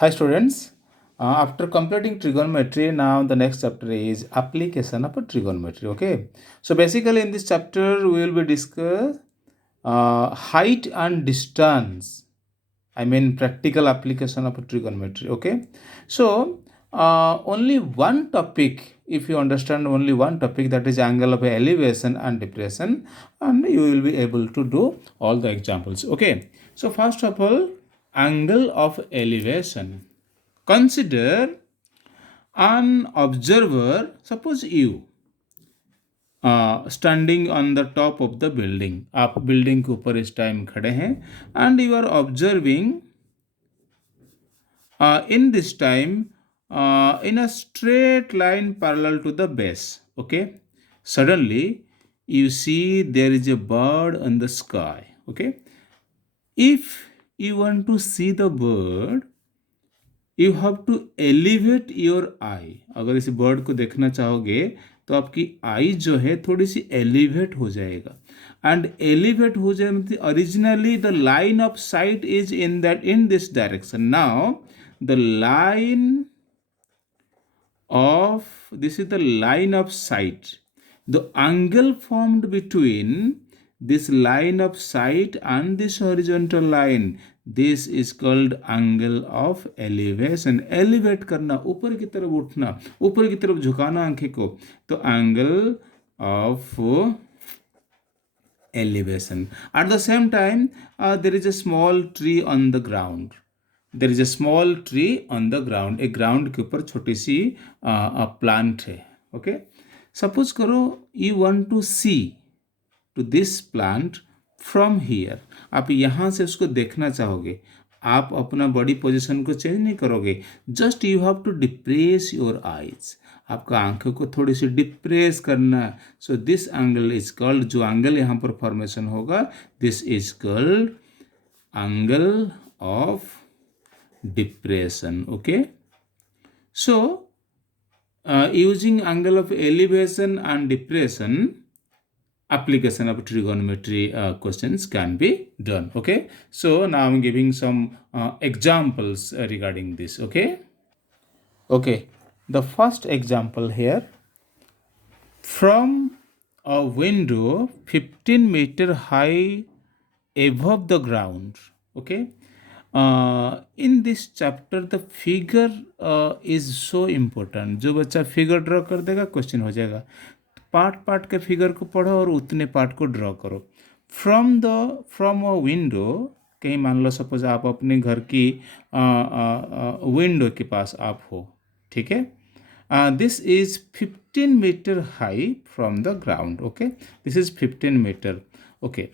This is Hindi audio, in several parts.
Hi students. After completing trigonometry, now the next chapter is application of trigonometry. Okay. So basically, in this chapter, we will be discuss height and distance. I mean practical application of trigonometry. Okay. So only one topic. If you understand only one topic, that is angle of elevation and depression, and you will be able to do all the examples. Okay. So first of all, angle of elevation. Consider an observer, suppose you standing on the top of the building, आप बिल्डिंग के ऊपर इस टाइम खड़े हैं and you are observing in this time in a straight line parallel to the base. Okay, suddenly you see there is a bird in the sky. Okay, if you want to see the bird, you have to elevate your eye. अगर इस बर्ड को देखना चाहोगे तो आपकी आई जो है थोड़ी सी एलिवेट हो जाएगा. एंड एलिवेट हो जाए मतलब originally the line of site is in this direction. Now the line of this is the line of sight. The angle formed between this line of sight and this horizontal line, this is called angle of elevation. elevate करना, ऊपर की तरफ उठना, ऊपर की तरफ झुकाना आंखें को, तो angle of elevation. At the same time there is a small tree on the ground. There is a small tree on the ground. एक ग्राउंड के ऊपर छोटी सी प्लांट है. ओके, सपोज करो you want to see to this plant from here. आप यहाँ से उसको देखना चाहोगे. आप अपना बॉडी पोजीशन को चेंज नहीं करोगे, just you have to depress your eyes. आपका आंखों को थोड़ी सी डिप्रेस करना. So this angle is called, जो एंगल यहाँ पर फॉर्मेशन होगा, this is called angle of depression. Okay, so using angle of elevation and depression, application of trigonometry questions can be done. Okay, so now I'm giving some examples regarding this. Okay, the first example here, from a window 15-meter high above the ground. Okay, in this chapter the figure is so important. जो बच्चा फिगर ड्रॉ कर देगा क्वेश्चन हो जाएगा. पार्ट के फिगर को पढ़ो और उतने पार्ट को ड्रॉ करो. फ्रॉम अ विंडो, कहीं मान लो सपोज आप अपने घर की विंडो के पास आप हो. ठीक है, this is 15 metre high from the ground. Okay, this is 15 metre. Okay,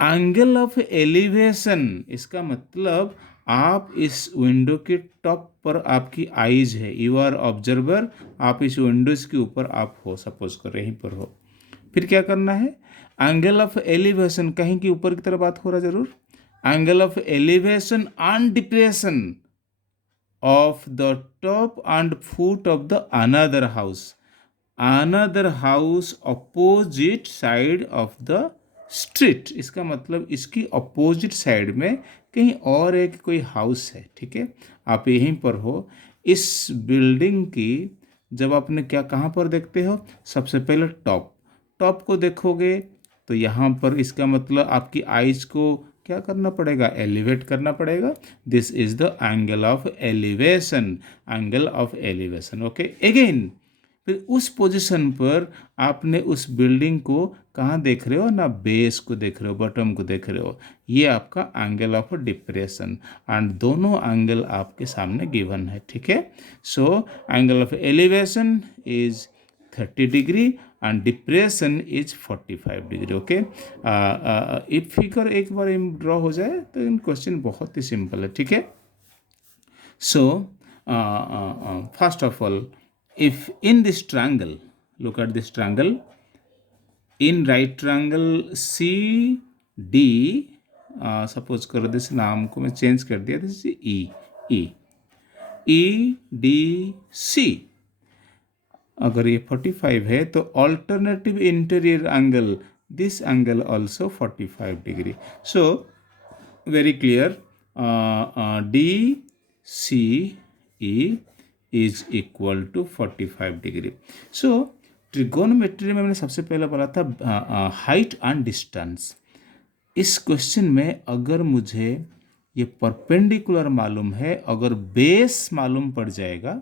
angle of elevation, इसका मतलब आप इस विंडो के टॉप पर आपकी आईज है, यू आर ऑब्जर्वर, आप इस विंडोज के ऊपर आप हो, सपोज कर यहीं पर हो. फिर क्या करना है, एंगल ऑफ एलिवेशन, कहीं की ऊपर की तरफ बात हो रहा जरूर. Angle of elevation and depression of the top and foot of the another house opposite side of the street. इसका मतलब इसकी अपोजिट साइड में कहीं और एक कोई हाउस है. ठीक है, आप यहीं पर हो. इस बिल्डिंग की जब आपने क्या कहाँ पर देखते हो, सबसे पहले टॉप को देखोगे तो यहाँ पर इसका मतलब आपकी आइज को क्या करना पड़ेगा, एलिवेट करना पड़ेगा. This is the angle of elevation. Okay, again फिर उस पोजीशन पर आपने उस बिल्डिंग को कहाँ देख रहे हो ना, बेस को देख रहे हो, बॉटम को देख रहे हो. ये आपका एंगल ऑफ डिप्रेशन. एंड दोनों एंगल आपके सामने गिवन है. ठीक है, so angle of elevation is 30 degree and depression is 45 degree. Okay, if figure एक बार ड्रॉ हो जाए तो इन क्वेश्चन बहुत ही सिंपल है. ठीक है, so first of all, if in this triangle, look at this triangle, in right triangle CD, suppose करो दिस नाम को मैं चेंज कर दिया, दिस EDC. अगर ये 45 है तो alternative interior angle, this angle also 45 degree. So very clear, C E is equal to 45 degree. So trigonometry में मैंने सबसे पहले बोला था हाइट एंड डिस्टेंस। इस क्वेश्चन में अगर मुझे ये परपेंडिकुलर मालूम है, अगर बेस मालूम पड़ जाएगा,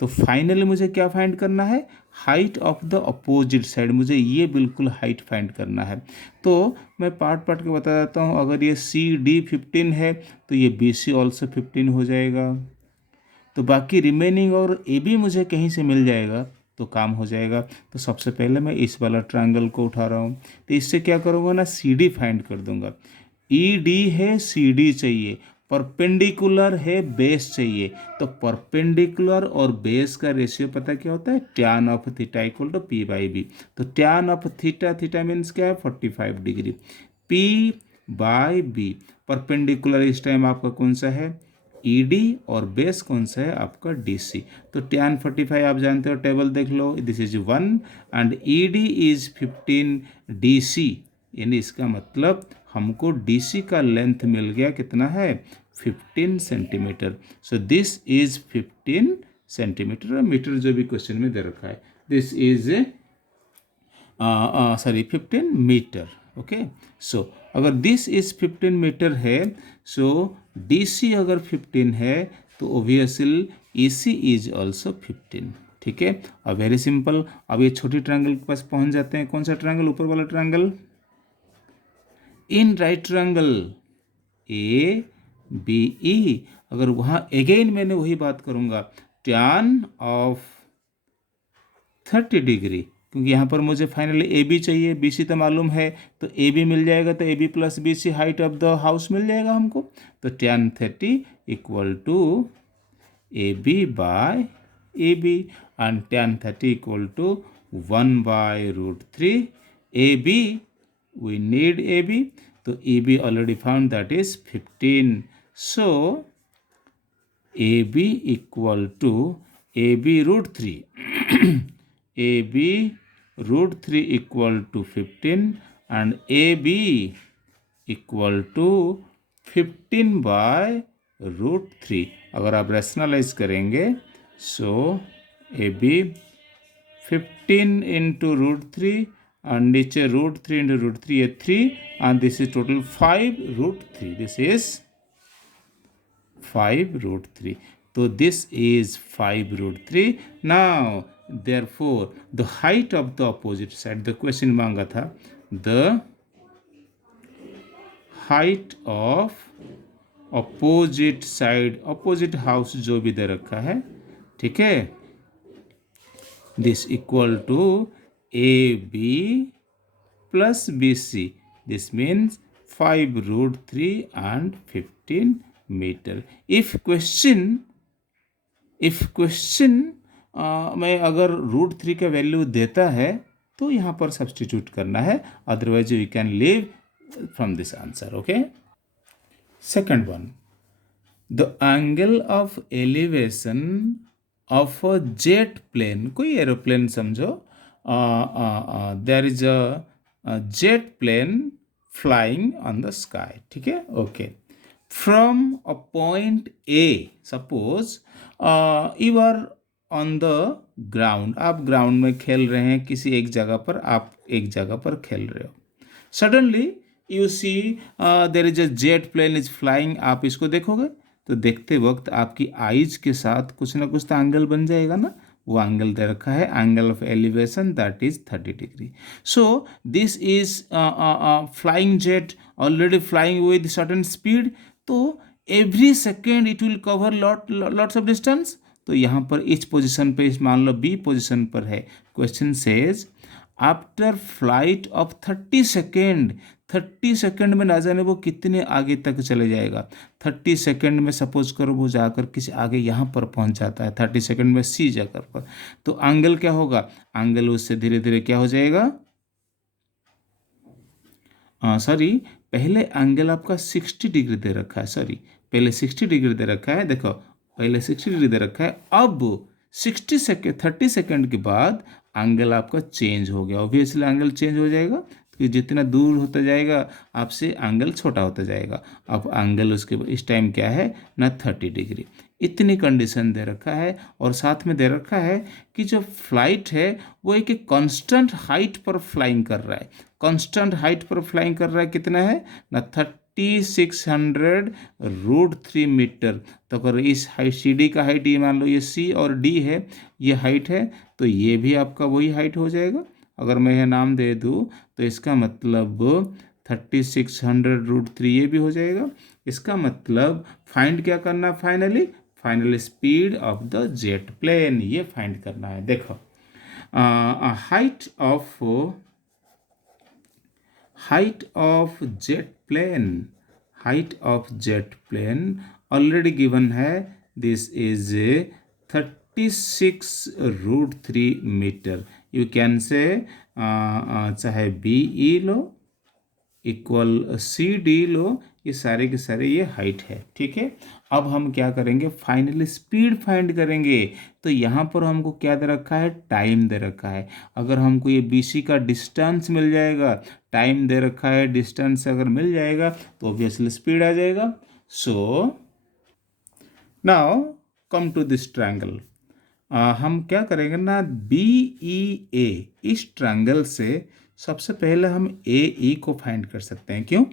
तो फाइनली मुझे क्या फाइंड करना है? Height of the opposite side. मुझे ये बिल्कुल हाइट फाइंड करना है। तो मैं पार्ट पार्ट के बता देता हूँ। अगर ये सी डी 15 है तो ये बी सी ऑल्सो 15 हो जाएगा। तो बाकी रिमेनिंग और ए बी मुझे कहीं से मिल जाएगा तो काम हो जाएगा। तो सबसे पहले मैं इस वाला ट्रायंगल को उठा रहा हूँ, तो इससे क्या करूँगा ना, सी डी फाइंड कर दूंगा। ई डी है, सी डी चाहिए, परपेंडिकुलर है, बेस चाहिए। तो परपेंडिकुलर और बेस का रेशियो पता क्या होता है? Tan of theta equal to P by B. तो tan of theta, theta means क्या है? 45 degree. P by B, perpendicular इस टाइम आपका कौन सा है? ई डी, और बेस कौन सा है? आपका डी सी। तो टैन 45 आप जानते हो, टेबल देख लो, this is 1 and E D is 15 D C. यानी इसका मतलब हमको डीसी का लेंथ मिल गया, कितना है? 15 centimetre. So this is 15 centimetre. Metre जो भी क्वेश्चन में दे रखा है, this is 15 metre. Okay, so अगर दिस इज 15 मीटर है, सो डीसी अगर 15 है तो ओब्वियसली ईसी इज ऑल्सो 15। ठीक है, अब वेरी सिंपल। अब ये छोटी ट्रायंगल के पास पहुंच जाते हैं। कौन सा ट्रायंगल? ऊपर वाला triangle. In right triangle A B E, अगर वहाँ अगेन मैंने वही बात करूँगा, टैन ऑफ 30 डिग्री, क्योंकि यहाँ पर मुझे फाइनली ए बी चाहिए, बी सी तो मालूम है, तो ए बी मिल जाएगा, तो A B plus B C height of the house मिल जाएगा हमको। तो tan 30 equal to A B by A B, and tan 30 equal to 1 by √3 A B. We need AB, तो AB already found, that is 15. So AB equal to AB √3 AB √3 equal to 15 and AB equal to 15 by √3। अगर आप रैशनलाइज करेंगे, सो AB 15 into √3 and नीचे √3 into √3 ये 3 and this is total 5 √3. This is 5 √3. So this is 5 √3. Now therefore the height of the opposite side, the question मांगा था the height of opposite side, opposite house जो भी दे रखा है, ठीक है, this equal to AB plus BC. This means 5 √3 and 15 meter. If question में अगर √3 का वैल्यू देता है तो यहाँ पर सब्सटीट्यूट करना है, otherwise you can leave from this answer. Okay, second one, the angle of elevation of a jet plane. कोई एरोप्लेन समझो, there is a jet plane flying on the sky. ठीक है, okay, from a point A, suppose you are on the ground, आप ग्राउंड में खेल रहे हैं, किसी एक जगह पर, आप एक जगह पर खेल रहे हो। Suddenly you see there is a jet plane is flying. आप इसको देखोगे तो देखते वक्त आपकी आइज के साथ कुछ ना कुछ तो एंगल बन जाएगा ना। वो एंगल दे रखा है, angle of elevation, that is 30 degree. So this is flying jet, already flying with certain speed, तो every second it will cover lots of distance. तो यहाँ पर इस पोजिशन पे, मान लो बी पोजिशन पर है, question says after flight of 30 second, 30 second में ना जाने वो कितने आगे तक चले जाएगा। 30 सेकेंड में सपोज करो वो जाकर किसी आगे यहाँ पर पहुँच जाता है, 30 सेकेंड में सी जगह पर, तो एंगल क्या होगा? एंगल उससे धीरे धीरे क्या हो जाएगा? सॉरी, पहले एंगल आपका 60 डिग्री दे रखा है, सॉरी, पहले 60 डिग्री दे रखा है, देखो पहले 60 डिग्री दे रखा है, अब 60 सेकेंड 30 सेकेंड के बाद एंगल आपका चेंज हो गया, ऑब्वियसली एंगल चेंज हो जाएगा। तो कि जितना दूर होता जाएगा आपसे एंगल छोटा होता जाएगा। अब एंगल उसके इस टाइम क्या है ना 30 डिग्री। इतनी कंडीशन दे रखा है और साथ में दे रखा है कि जो फ्लाइट है वो एक कांस्टेंट हाइट पर फ्लाइंग कर रहा है। कांस्टेंट हाइट पर फ्लाइंग कर रहा है, कितना है ना 3600√3 मीटर। तो अगर इस हाइट सी डी का हाइट, ये मान लो ये सी और डी है, ये हाइट है, तो ये भी आपका वही हाइट हो जाएगा। अगर मैं यह नाम दे दूँ तो इसका मतलब 3600√3 ये भी हो जाएगा। इसका मतलब फाइंड क्या करना, finally speed of the jet plane, ये फाइंड करना है। देखो height of jet plane already given है, this is 36√3 metre. you can say चाहे BE लो इक्वल CD लो, ये सारे के सारे ये हाइट है, ठीक है। अब हम क्या करेंगे, फाइनली स्पीड फाइंड करेंगे। तो यहाँ पर हमको क्या दे रखा है, टाइम दे रखा है। अगर हमको ये BC का डिस्टेंस मिल जाएगा, टाइम दे रखा है, डिस्टेंस अगर मिल जाएगा तो ऑब्वियसली स्पीड आ जाएगा। So now come to this triangle. हम क्या करेंगे ना, BEA इस ट्रायंगल से सबसे पहले हम AE को फाइंड कर सकते हैं। क्यों,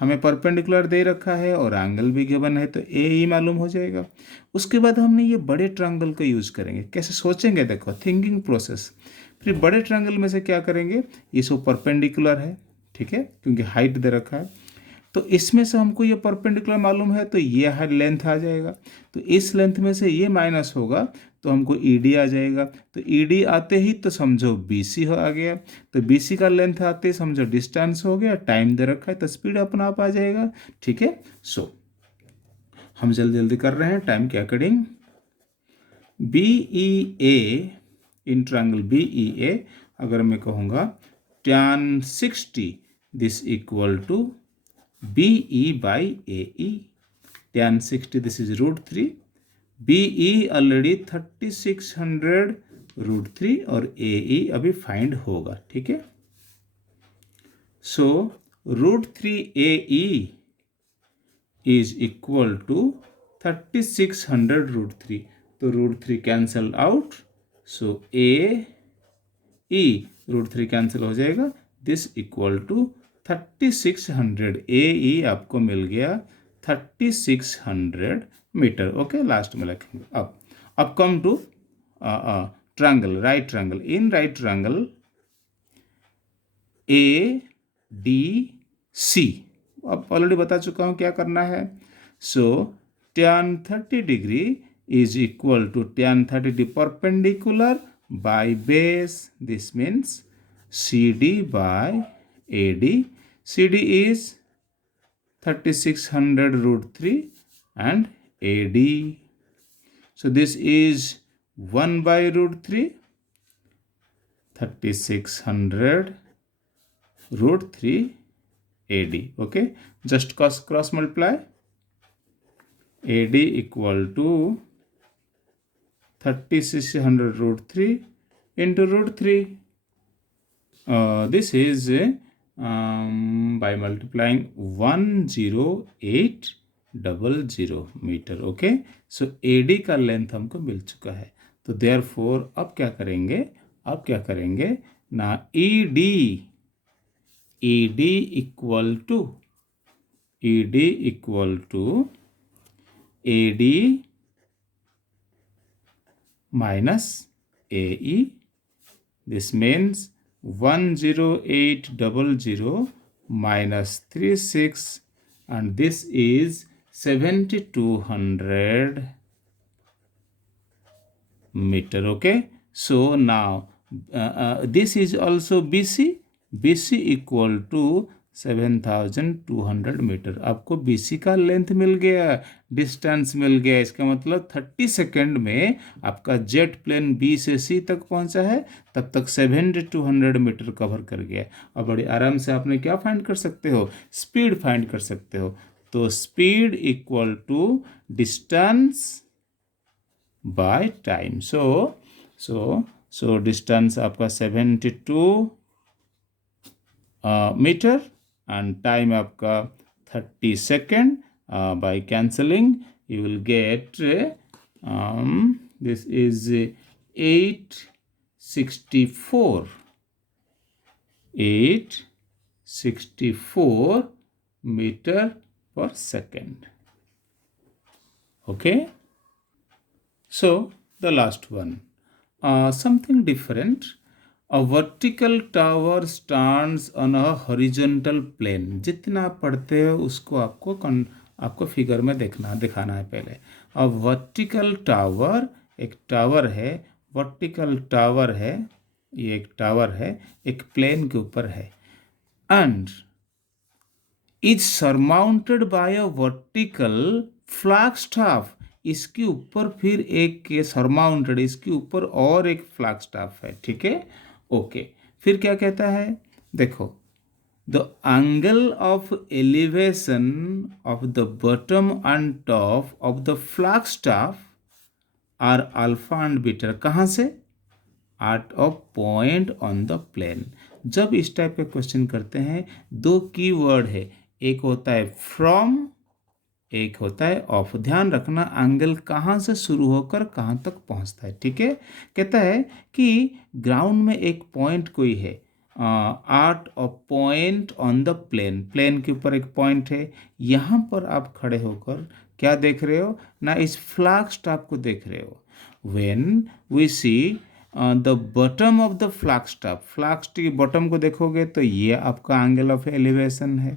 हमें परपेंडिकुलर दे रखा है और एंगल भी गिवन है, तो AE मालूम हो जाएगा। उसके बाद हमने ये बड़े ट्रायंगल को यूज़ करेंगे। कैसे सोचेंगे, देखो थिंकिंग प्रोसेस। फिर बड़े ट्रायंगल में से क्या करेंगे, ये सब परपेंडिकुलर है, ठीक है, क्योंकि हाइट दे रखा है। तो इसमें से हमको ये परपेंडिकुलर मालूम है, तो ये हाइट लेंथ आ जाएगा। तो इस लेंथ में से ये माइनस होगा तो हमको ED आ जाएगा। तो ED आते ही तो समझो BC आ गया। तो BC का लेंथ आते ही समझो डिस्टेंस हो गया, टाइम दे रखा है तो स्पीड अपने आप आ जाएगा, ठीक है। सो हम जल्दी जल्दी कर रहे हैं टाइम के according. BEA in triangle BEA अगर मैं कहूँगा tan 60 this equal to BE by AE। tan 60 this is √3, BE already 3600√3 और AE अभी फाइंड होगा, ठीक है। So √3 AE is equal to 3600√3। तो √3 cancel out, so AE √3 cancel हो जाएगा, दिस इक्वल टू 3600। AE आपको मिल गया 3600 मीटर। ओके, लास्ट में लिखेंगे। अब come to triangle, right triangle. In right triangle ADC, अब ऑलरेडी बता चुका हूँ क्या करना है। So tan 30 degree is equal to tan 30 degree perpendicular by base, this means CD by AD। CD is 3600√3 and AD. So this is 1 by √3, 3600√3 AD. Okay, just cross multiply. AD equal to 3600√3 into √3. This is by multiplying 10800 metre. Okay, so AD का लेंथ हमको मिल चुका है। तो देयरफॉर अब क्या करेंगे, ना ED equal to AD minus AE। This means 10800 minus 36, and this is 7200 meter. Okay, so now this is also BC equal to 7200 metre. आपको BC का लेंथ मिल गया, डिस्टेंस मिल गया। इसका मतलब 30 सेकेंड में आपका जेट प्लेन B से C तक पहुंचा है, तब तक 7200 मीटर कवर कर गया। अब बड़ी आराम से आपने क्या फाइंड कर सकते हो, स्पीड फाइंड कर सकते हो। तो speed equal to distance by time. So distance आपका 72 मीटर एंड टाइम आपका 30 second. By cancelling you will get this is 864 meter per second. Okay, so the last one, something different. A vertical tower stands on a horizontal plane. जितना आप पढ़ते हो उसको आपको फिगर में दिखाना है पहले. अ वर्टिकल टावर, एक टावर है, वर्टिकल टावर है, ये एक टावर है, एक प्लेन के ऊपर है, and is surmounted by a vertical flag staff. इसके ऊपर फिर एक सरमाउंटेड, इसके ऊपर और एक फ्लैग स्टाफ है. ठीक है, ओके. फिर क्या कहता है, देखो, the angle of elevation of the bottom and top of the flagstaff are alpha and beta. कहाँ से? at a point on the plane. जब इस टाइप के क्वेश्चन करते हैं, दो कीवर्ड है, एक होता है फ्रॉम, एक होता है ऑफ. ध्यान रखना एंगल कहाँ से शुरू होकर कहाँ तक पहुँचता है. ठीक है, कहता है कि ग्राउंड में एक पॉइंट कोई है, at a point on the plane, plane के ऊपर एक पॉइंट है. यहाँ पर आप खड़े होकर क्या देख रहे हो ना, इस फ्लैग स्टाफ को देख रहे हो. When we see the bottom of the flag staff, flag staff के बॉटम को देखोगे तो ये आपका एंगल ऑफ एलिवेशन है.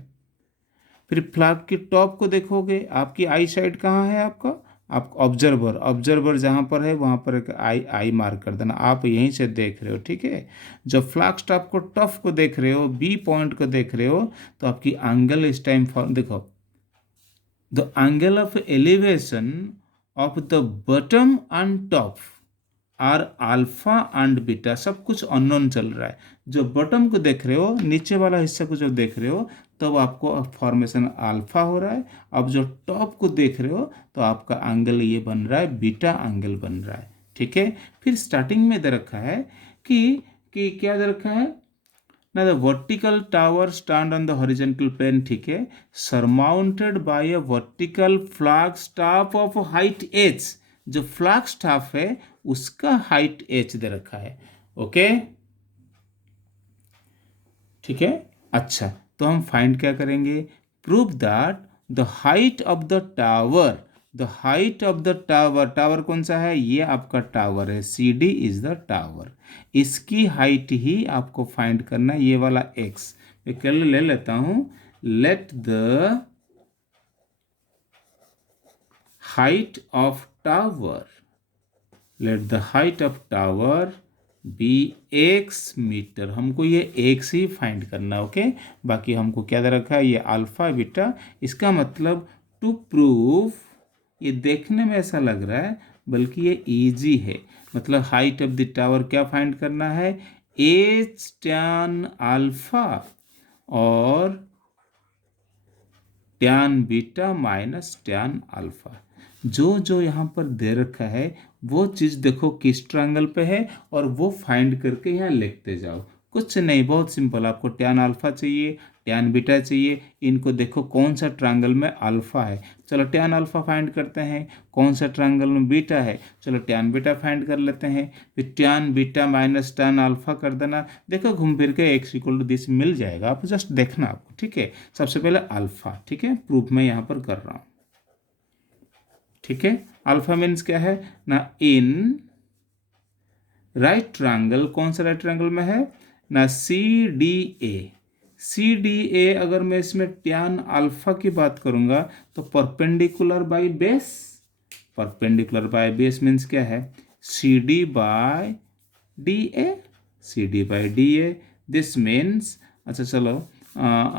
फिर फ्लैग के टॉप को देखोगे, आपकी आई साइड कहाँ है आपका, आप ऑब्जर्वर जहाँ पर है वहाँ पर एक आई मार्क कर देना, आप यहीं से देख रहे हो. ठीक है, जब फ्लैग स्टाफ को टॉप को देख रहे हो, बी पॉइंट को देख रहे हो, तो आपकी एंगल इस टाइम देखो, the angle of elevation of the bottom and top are alpha and beta. सब कुछ अननोन चल रहा है. जो बॉटम को देख रहे हो, नीचे वाला हिस्सा को जो देख रहे हो, तब आपको फॉर्मेशन अल्फा हो रहा है. अब जो टॉप को देख रहे हो तो आपका एंगल ये बन रहा है, बीटा एंगल बन रहा है. ठीक है, फिर स्टार्टिंग में दे रखा है कि क्या दे रखा है ना, the vertical tower stand on the horizontal plane. ठीक है, surmounted by a vertical flag staff of height H. जो फ्लैग स्टाफ है उसका हाइट एच दे रखा है. ओके, ठीक है. अच्छा, तो हम फाइंड क्या करेंगे, prove that the height of the tower, the height of the tower, tower कौन सा है, ये आपका टावर है, C D is the tower. इसकी हाइट ही आपको फाइंड करना है, ये वाला एक्स. मैं कल ले लेता हूं, let the height of tower, let the height of tower be X metre. हमको ये एक्स ही फाइंड करना. ओके, बाकी हमको क्या दे रखा है, ये अल्फा बीटा. इसका मतलब टू प्रूव, ये देखने में ऐसा लग रहा है बल्कि ये इजी है. मतलब हाइट ऑफ द टावर क्या फाइंड करना है, एच टैन अल्फा और tan beta minus tan alpha. जो यहाँ पर दे रखा है वो चीज़ देखो किस ट्रायंगल पे है और वो फाइंड करके यहाँ लिखते जाओ. कुछ नहीं, बहुत सिंपल. आपको टैन अल्फा चाहिए, टैन बीटा चाहिए, इनको देखो कौन सा ट्रायंगल में अल्फा है, चलो टैन अल्फा फाइंड करते हैं. कौन सा ट्रायंगल में बीटा है, चलो टैन बीटा फाइंड कर लेते हैं. फिर tan beta minus tan alpha कर देना. देखो घूम फिर के एक्स इक्वल टू दिस मिल जाएगा. आप जस्ट देखना आपको. ठीक है, सबसे पहले अल्फा. ठीक है, प्रूफ मैं यहाँ पर कर रहा हूँ. ठीक है, अल्फा मीन्स क्या है ना, इन राइट ट्रायंगल, कौन सा राइट ट्रायंगल में है ना, C D A. C D A अगर मैं इसमें टैन अल्फा की बात करूंगा तो perpendicular by base, perpendicular by base means क्या है, C D by D A, C D by D A. This means, अच्छा चलो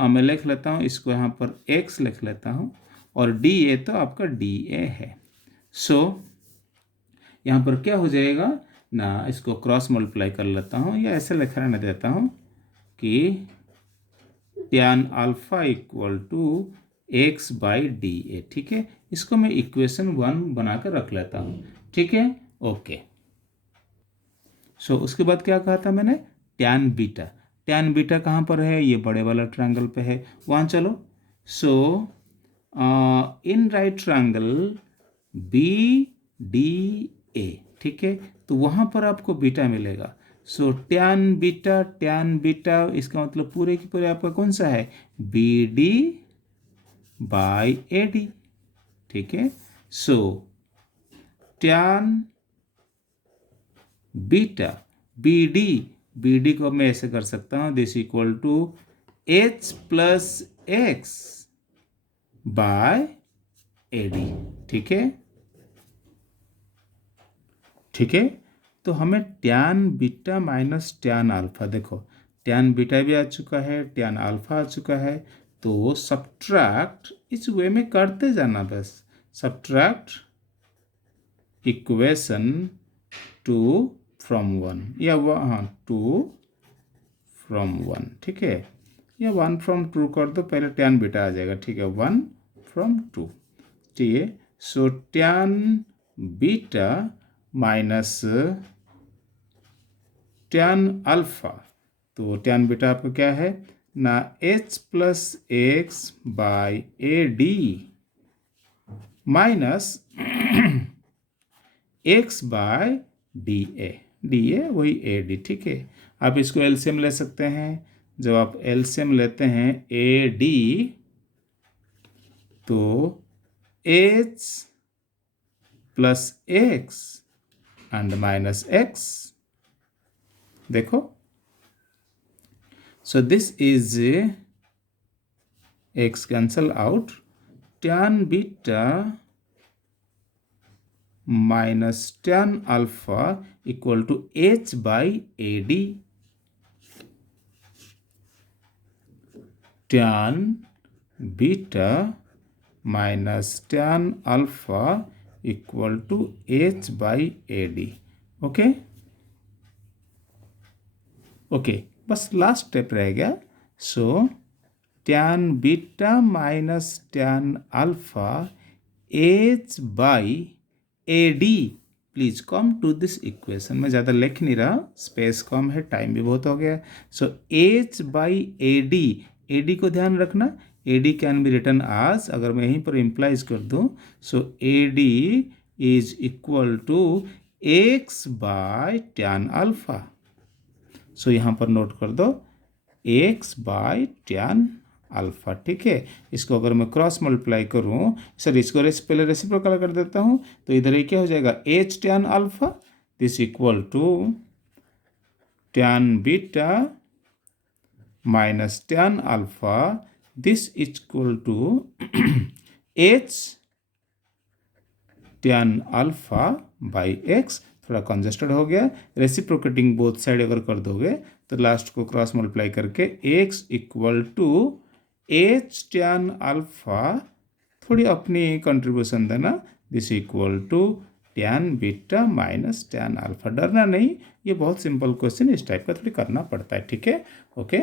मैं लिख लेता हूँ इसको, यहाँ पर एक्स लिख लेता हूँ और डी ए तो आपका डी ए है. सो यहाँ पर क्या हो जाएगा ना, इसको क्रॉस मल्टीप्लाई कर लेता हूँ या ऐसे लिख रहने देता हूँ कि tan alpha equal to X by D A. ठीक है, इसको मैं इक्वेशन 1 बनाकर रख लेता हूँ. ठीक है, ओके. सो उसके बाद क्या कहा था मैंने, टैन बीटा. टैन बीटा कहाँ पर है, ये बड़े वाला ट्रायंगल पे है, वहाँ चलो। So in right triangle B D A, ठीक है, तो वहाँ पर आपको बीटा मिलेगा। सो टैन बीटा इसका मतलब पूरे की पूरे आपका कौन सा है, B D by A D, ठीक है। So tan beta B D को मैं ऐसे कर सकता हूँ, this equal to H plus X by A D, ठीक है, ठीक है। तो हमें tan beta minus tan alpha, देखो टैन बीटा भी आ चुका है, टैन अल्फा आ चुका है, तो सब्ट्रैक्ट इस वे में करते जाना बस, सब्ट्रैक्ट इक्वेशन 2 फ्रॉम 1 या 2 फ्रॉम 1, ठीक है, या 1 फ्रॉम 2 कर दो, पहले टैन बीटा आ जाएगा, ठीक है, 1 फ्रॉम 2, ठीक है। So tan beta minus tan alpha, तो टैन बीटा आपका क्या है ना, H plus X by A D minus X by D A वही ए डी, ठीक है। आप इसको एलसीएम ले सकते हैं, जब आप एलसीएम लेते हैं ए डी तो H plus X and minus X, देखो। So this is X cancel out, tan beta minus tan alpha equal to H by A D, tan beta minus tan alpha equal to H by A D, okay okay, बस लास्ट स्टेप रह गया। So tan beta minus tan alpha H by A D, please come to this equation, मैं ज़्यादा लिख नहीं रहा, स्पेस कम है, टाइम भी बहुत हो गया। So H by A D को ध्यान रखना, A D can be written as, अगर मैं यहीं पर इम्प्लाइज कर दूँ, so A D is equal to X by tan alpha, so यहाँ पर नोट कर दो एक्स बाय टैन अल्फा, ठीक है। इसको अगर मैं क्रॉस मल्टीप्लाई करूँ, सर इसको पहले रेसिप्रोकल कर देता हूँ, तो इधर ये क्या हो जाएगा, H tan alpha this equal to tan beta minus tan alpha this equal to H tan alpha by X, थोड़ा कंजेस्टेड हो गया, रेसिप्रोकेटिंग बोथ साइड अगर कर दोगे तो लास्ट को क्रॉस मल्टीप्लाई करके X equal to H tan alpha, थोड़ी अपनी कंट्रीब्यूशन देना, this equal to tan beta minus tan alpha. डरना नहीं, ये बहुत सिंपल क्वेश्चन, इस टाइप का थोड़ी करना पड़ता है, ठीक है, ओके।